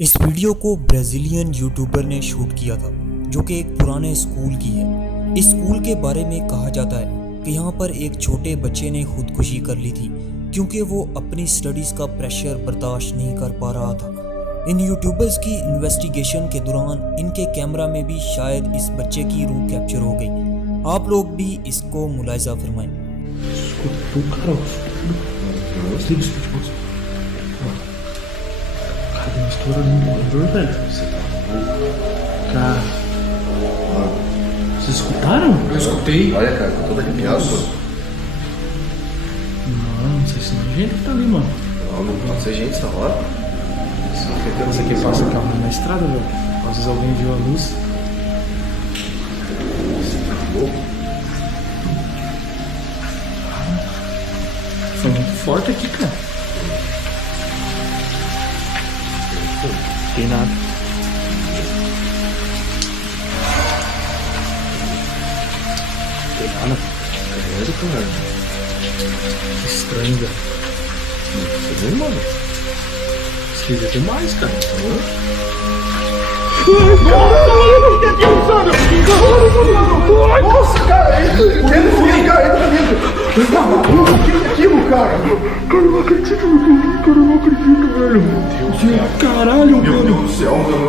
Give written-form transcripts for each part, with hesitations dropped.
इस वीडियो को Brazilian YouTuber ने शूट किया था जो कि एक पुराने स्कूल की है। इस स्कूल के बारे में कहा जाता है कि यहाँ पर एक छोटे बच्चे ने खुदकुशी कर ली थी क्योंकि वो अपनी स्टडीज़ का प्रेशर बर्दाश्त नहीं कर पा रहा था। इन यूट्यूबर्स की इन्वेस्टिगेशन के दौरान इनके कैमरा में भी शायद इस बच्चे की रूह कैप्चर हो गई। आप लोग भी इसको मुलाहिजा फरमाएं। Cara, vocês escutaram? Eu escutei. Olha, cara, tô todo arrepiado. Não sei se não é gente que tá ali, mano. Não pode ser gente essa hora. Certeza que passa carro na estrada, velho. Às vezes alguém viu a luz. Você tá louco? Foi muito forte aqui, cara. Tem nada. Tem nada. Sério, cara? Que estranho, velho. Você vê, mano? Esquisito demais, cara. Nossa, cara! Entra dentro! Que aquilo, cara? Cara, eu não acredito no que eu vi, cara. Eu não acredito, velho. Meu Deus, caralho, Meu mano. Deus do céu, mano!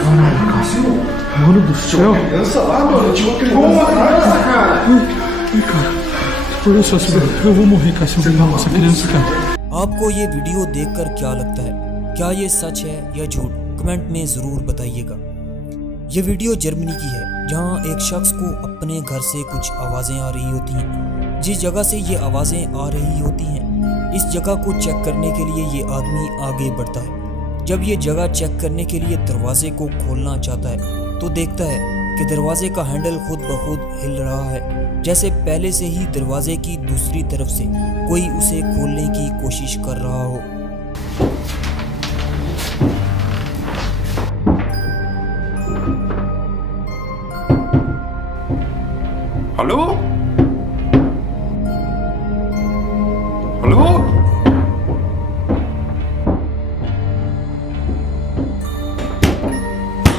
Caralho, Cássio. Mano do céu. Criança lá, mano! Tinha uma criança, cara! Ai, cara. Olha só, eu vou morrer, Cássio. Eu vou matar essa criança, cara. आपको ये video देखकर क्या लगता है? क्या ये सच है या झूठ? कमेंट में ज़रूर बताइएगा। ये वीडियो जर्मनी की है जहां एक शख्स को अपने घर से कुछ आवाज़ें आ रही होती हैं। जिस जगह से ये आवाज़ें आ रही होती हैं इस जगह को चेक करने के लिए ये आदमी आगे बढ़ता है। जब ये जगह चेक करने के लिए दरवाजे को खोलना चाहता है तो देखता है कि दरवाजे का हैंडल खुद ब खुद हिल रहा है, जैसे पहले से ही दरवाजे की दूसरी तरफ से कोई उसे खोलने की कोशिश कर रहा हो। Hallo? Hallo?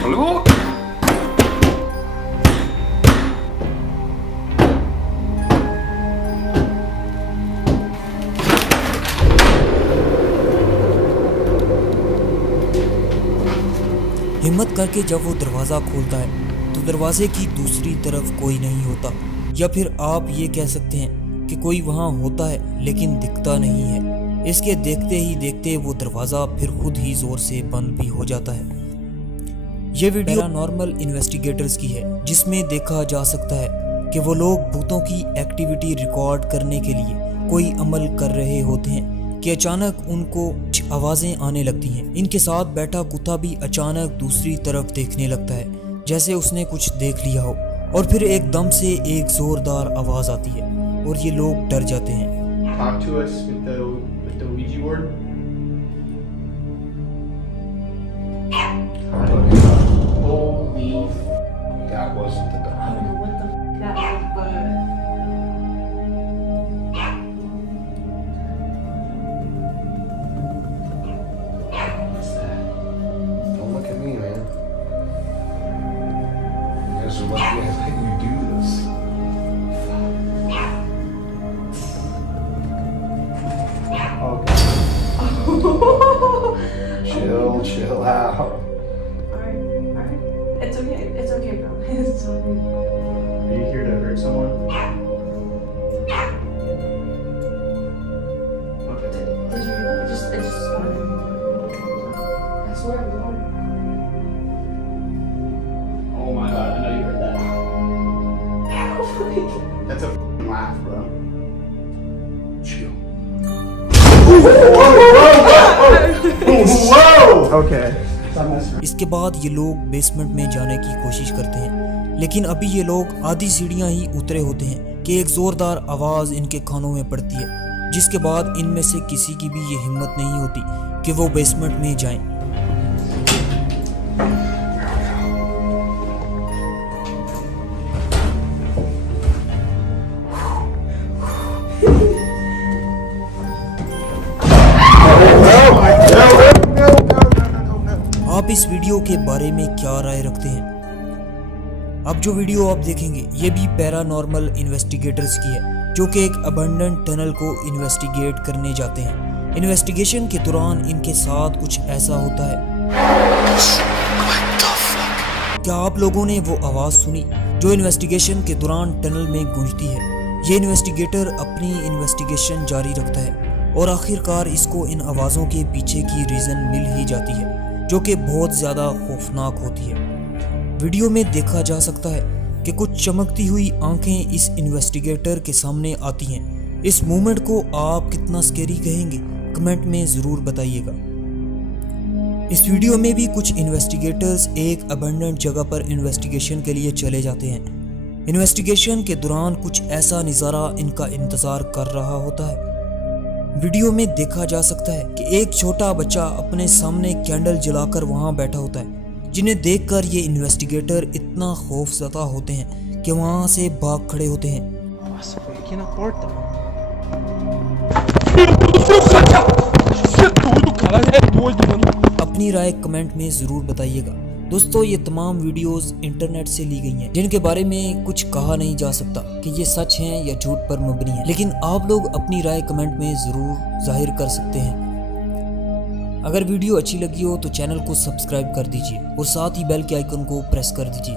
Hallo? हिम्मत करके जब वो दरवाज़ा खोलता है तो दरवाजे की दूसरी तरफ कोई नहीं होता, या फिर आप ये कह सकते हैं कि कोई वहाँ होता है लेकिन दिखता नहीं है। इसके देखते ही देखते वो दरवाज़ा फिर खुद ही ज़ोर से बंद भी हो जाता है। ये वीडियो पैरानॉर्मल इन्वेस्टिगेटर्स की है जिसमें देखा जा सकता है कि वो लोग भूतों की एक्टिविटी रिकॉर्ड करने के लिए कोई अमल कर रहे होते हैं कि अचानक उनको कुछ आवाज़ें आने लगती हैं। इनके साथ बैठा कुत्ता भी अचानक दूसरी तरफ देखने लगता है जैसे उसने कुछ देख लिया हो, और फिर एकदम से एक जोरदार आवाज़ आती है और ये लोग डर जाते हैं। Talk to us with the Ouija board. Holy, That wasn't the I guy. don't know what the that was, but what's that? Don't look at me, man. You guys are lucky I let you do this. Chill out. Alright. It's okay, bro. It's okay. are you here to hurt someone? Okay. Did you hear that? It just started. I swear I was on. Oh my god, I know you heard that. That's a f***ing laugh, bro. Chill. Whoa! Okay. Stop messing around. इसके बाद ये लोग basement में जाने की कोशिश करते हैं, लेकिन अभी ये लोग आधी सीढ़ियां ही उतरे होते हैं कि एक जोरदार आवाज़ इनके कानों में पड़ती है, जिसके बाद इनमें से किसी की भी ये हिम्मत नहीं होती कि वो बेसमेंट में जाएं। आप इस वीडियो के बारे में क्या राय रखते हैं? अब जो वीडियो आप देखेंगे ये भी पैरानॉर्मल इन्वेस्टिगेटर्स की है, जो कि एक अबंडन टनल को इन्वेस्टिगेट करने जाते हैं। इन्वेस्टिगेशन के दौरान इनके साथ कुछ ऐसा होता है। क्या आप लोगों ने वो आवाज़ सुनी जो इन्वेस्टिगेशन के दौरान टनल में गूंजती है? ये इन्वेस्टिगेटर अपनी इन्वेस्टिगेशन जारी रखता है और आखिरकार इसको इन आवाज़ों के पीछे की रीज़न मिल ही जाती है, जो कि बहुत ज़्यादा खौफनाक होती है। वीडियो में देखा जा सकता है कि कुछ चमकती हुई आंखें इस इन्वेस्टिगेटर के सामने आती हैं। इस मूवमेंट को आप कितना स्कैरी कहेंगे, कमेंट में ज़रूर बताइएगा। इस वीडियो में भी कुछ इन्वेस्टिगेटर्स एक अबंडन्ड जगह पर इन्वेस्टिगेशन के लिए चले जाते हैं। इन्वेस्टिगेशन के दौरान कुछ ऐसा नज़ारा इनका इंतज़ार कर रहा होता है। वीडियो में देखा जा सकता है कि एक छोटा बच्चा अपने सामने कैंडल जलाकर वहां बैठा होता है, जिन्हें देखकर ये इन्वेस्टिगेटर इतना खौफज़दा होते हैं कि वहां से भाग खड़े होते हैं। अपनी राय कमेंट में ज़रूर बताइएगा। दोस्तों, ये तमाम वीडियोस इंटरनेट से ली गई हैं, जिनके बारे में कुछ कहा नहीं जा सकता कि ये सच हैं या झूठ पर मबनी है, लेकिन आप लोग अपनी राय कमेंट में ज़रूर जाहिर कर सकते हैं। अगर वीडियो अच्छी लगी हो तो चैनल को सब्सक्राइब कर दीजिए और साथ ही बेल के आइकन को प्रेस कर दीजिए।